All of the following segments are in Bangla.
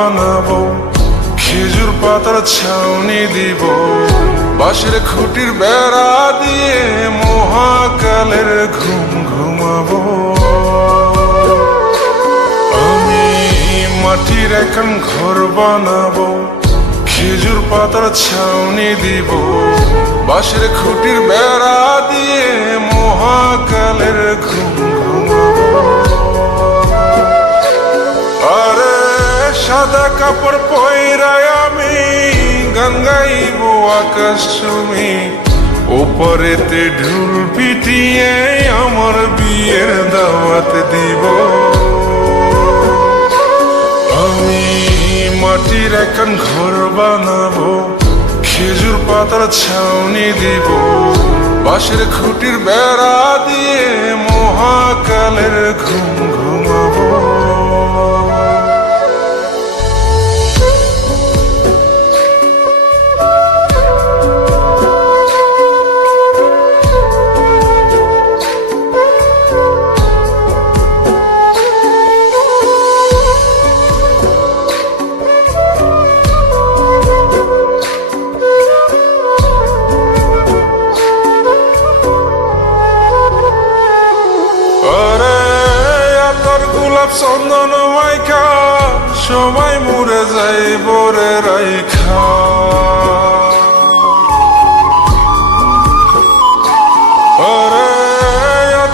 বানাবো, খেজুর পাতার ছাউনি দিব, বাঁশের খুঁটির বেড়া দিয়ে মহাকালের ঘুম ঘুমাবো। আমি মাটির এখন ঘর বানাবো, খেজুর পাতার ছাউনি দিব, বাঁশের খুঁটির বেড়া দিয়ে মহাকালের ঘুম ঘুমাবো। আরে সাদা কাপড় পয়রায় আমি গান গাইব আকাশ চুমি, ওপরেতে ঢুল পিটিয়ে আমার বিয়ের দাওয়াত দিব। আমি মাটির এখন ঘর বানাবো, খেজুর পাতার ছাউনি দিব, বাঁশের খুঁটির বেড়া দিয়ে মহাকালের ঘুম ঘুমাবো। চন্দন মাইখা সবাই মরে যাই বরে রাইখা, আরে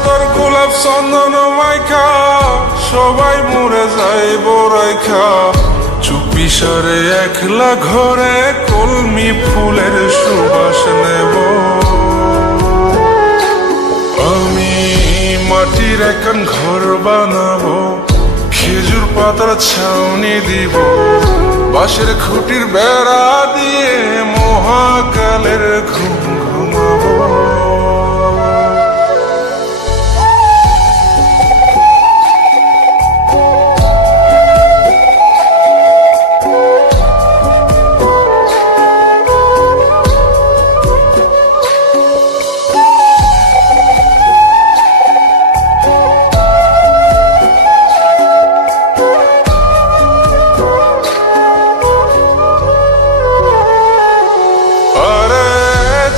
তোর গোলাপ চন্দন মাইখা সবাই মরে যাই বরাইখা, চুপি সরে একলা ঘরে কলমি ফুলের সুবাস নেব। আমি মাটির এখন ঘর বানাবো, খেজুর পাতার ছাউনি দিব, বাঁশের খুঁটির বেড়া দিয়ে মহাকালের ঘুম ঘুমাবো।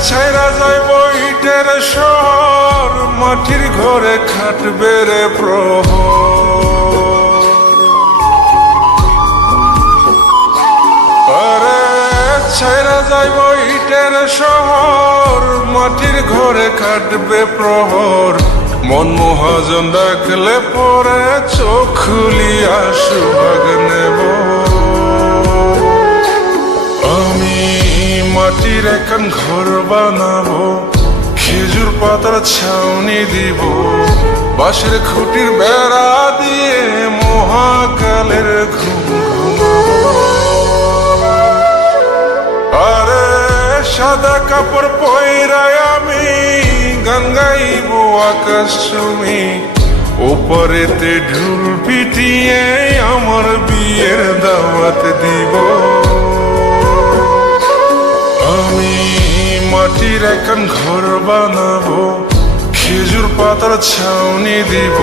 ছাইরা যাইব ইটের শহর, মাটির ঘরে খাটবে রে প্রহর। আরে ছাইরা যাইব ইটের শহর, মাটির ঘরে খাটবে প্রহর। মন মহাজন ডাকলে পরে চোখ খুলিয়া সুভাগ নেব। মাটির এখন ঘর বানাবো, খেজুর পাতার ছাউনি দিব, বাঁশের খুঁটির বেড়া দিয়ে মহাকালের ঘুম ঘুমাবো। আরে সাদা কাপড় পয়রায় আমি গান গাইব আকাশ চুমি, ওপরেতে ঢুল পিটিয়ে আমার বিয়ের দাওয়াত দিব। আমি মাটির এখন ঘর বানাবো, খেজুর পাতার ছাউনি দিব,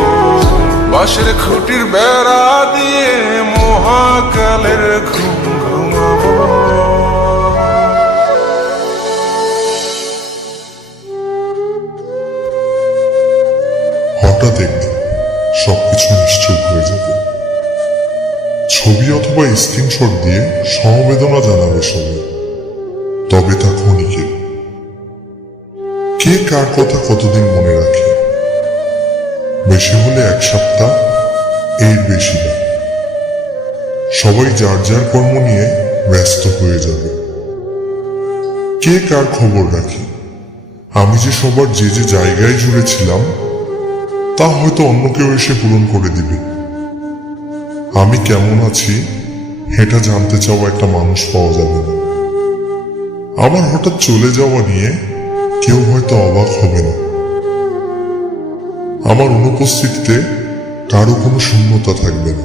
বাঁশের খুঁটির বেড়া দিয়ে মহাকালের ঘুম ঘুমাবো। হঠাৎ একদিন সবকিছু নিশ্চুপ হয়ে যাবে। ছবি অথবা স্ক্রিনশট দিয়ে সমবেদনা জানাবে সবাই, তবে তা ক্ষণিকে। কে কার কথা কতদিন মনে রাখে? বেশি হলে এক সপ্তাহ, এর বেশি না। সবাই যার যার কর্ম নিয়ে ব্যস্ত হয়ে যাবে। কে কার খবর রাখে? আমি যে সবার যে যে জায়গায় জুড়ে ছিলাম তা হয়তো অন্য কেউ এসে পূরণ করে দিবে। আমি কেমন আছি এটা জানতে চাওয়া একটা মানুষ পাওয়া যাবে না। আমার হঠাৎ চলে যাওয়া নিয়ে কেউ হয়তো অবাক হবে না। আমার অনুপস্থিতিতে কারো কোনো শূন্যতা থাকবে না।